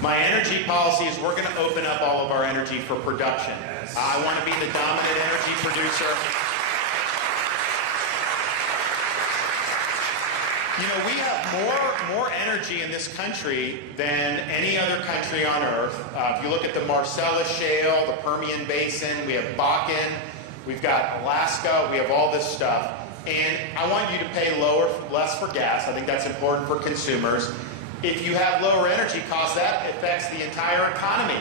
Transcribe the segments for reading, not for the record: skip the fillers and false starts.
My energy policy is we're going to open up all of our energy for production. I want to be the dominant energy producer. You know, we have more energy in this country than any other country on Earth. If you look at the Marcellus Shale, the Permian Basin, we have Bakken, we've got Alaska, we have all this stuff. And I want you to pay less for gas. I think that's important for consumers. If you have lower energy costs, that affects the entire economy.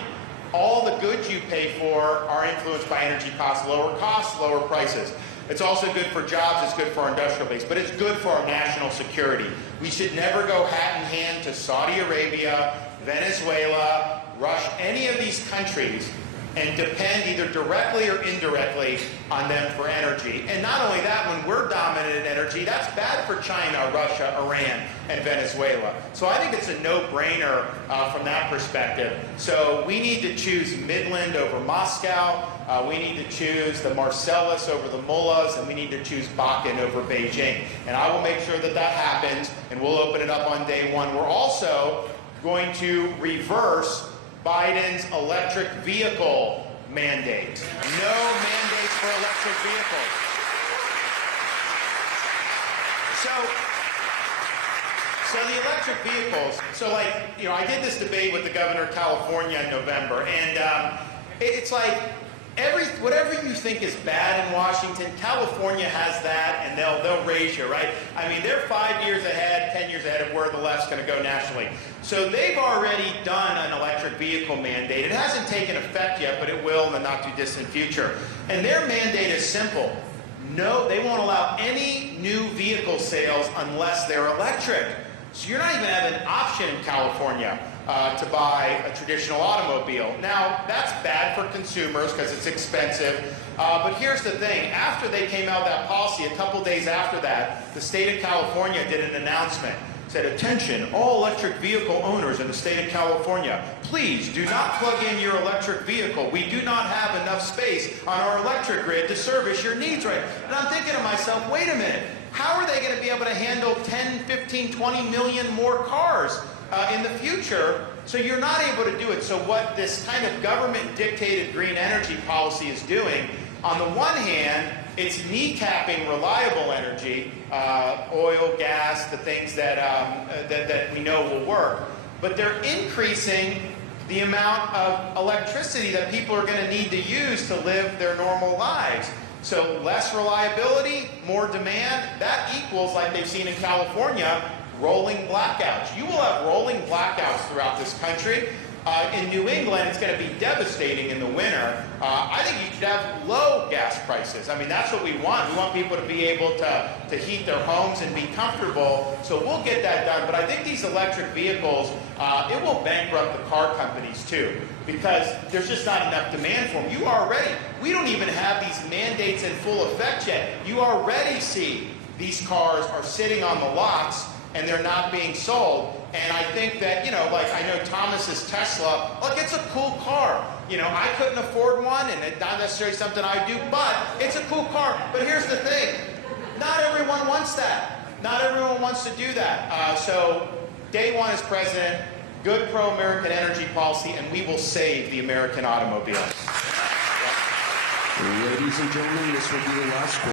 All the goods you pay for are influenced by energy costs, lower prices. It's also good for jobs, it's good for our industrial base, but it's good for our national security. We should never go hat in hand to Saudi Arabia, Venezuela, Russia, any of these countries, and depend either directly or indirectly on them for energy. And not only that, when we're dominant in energy, that's bad for China, Russia, Iran, and Venezuela. So I think it's a no-brainer from that perspective. So we need to choose Midland over Moscow. We need to choose the Marcellus over the Mullahs, and we need to choose Bakken over Beijing. And I will make sure that that happens, and we'll open it up on day one. We're also going to reverse Biden's electric vehicle mandate. No mandates for electric vehicles. So the electric vehicles, so like, you know, I did this debate with the governor of California in November, and it's like, whatever you think is bad in Washington, California has that, and they'll raise you, right? I mean, they're 5 years ahead, 10 years ahead of where the left's going to go nationally. So they've already done an electric vehicle mandate. It hasn't taken effect yet, but it will in the not too distant future. And their mandate is simple. No, they won't allow any new vehicle sales unless they're electric. So you're not even having an option in California to buy a traditional automobile. Now, that's bad for consumers because it's expensive. But here's the thing. After they came out with that policy, a couple days after that, the state of California did an announcement. Said, attention, all electric vehicle owners in the state of California, please do not plug in your electric vehicle. We do not have enough space on our electric grid to service your needs right. And I'm thinking to myself, wait a minute, how are they going to be able to handle 10, 15, 20 million more cars in the future? So you're not able to do it. So what this kind of government-dictated green energy policy is doing, on the one hand, it's kneecapping reliable energy, oil, gas, the things that we know will work, but they're increasing the amount of electricity that people are going to need to use to live their normal lives. So less reliability, more demand, that equals, like they've seen in California, rolling blackouts. You will have rolling blackouts throughout this country. In New England, it's going to be devastating in the winter. I think you should have low gas prices. I mean, that's what we want. We want people to be able to heat their homes and be comfortable. So we'll get that done. But I think these electric vehicles, it will bankrupt the car companies too, because there's just not enough demand for them. We don't even have these mandates in full effect yet. You already see these cars are sitting on the lots and they're not being sold. And I think that, you know, like I know Thomas's Tesla, look, it's a cool car. You know, I couldn't afford one, and it's not necessarily something I do, but it's a cool car. But here's the thing, not everyone wants that. Not everyone wants to do that. So day one as president, good pro-American energy policy, and we will save the American automobile. Ladies and gentlemen, this will be the last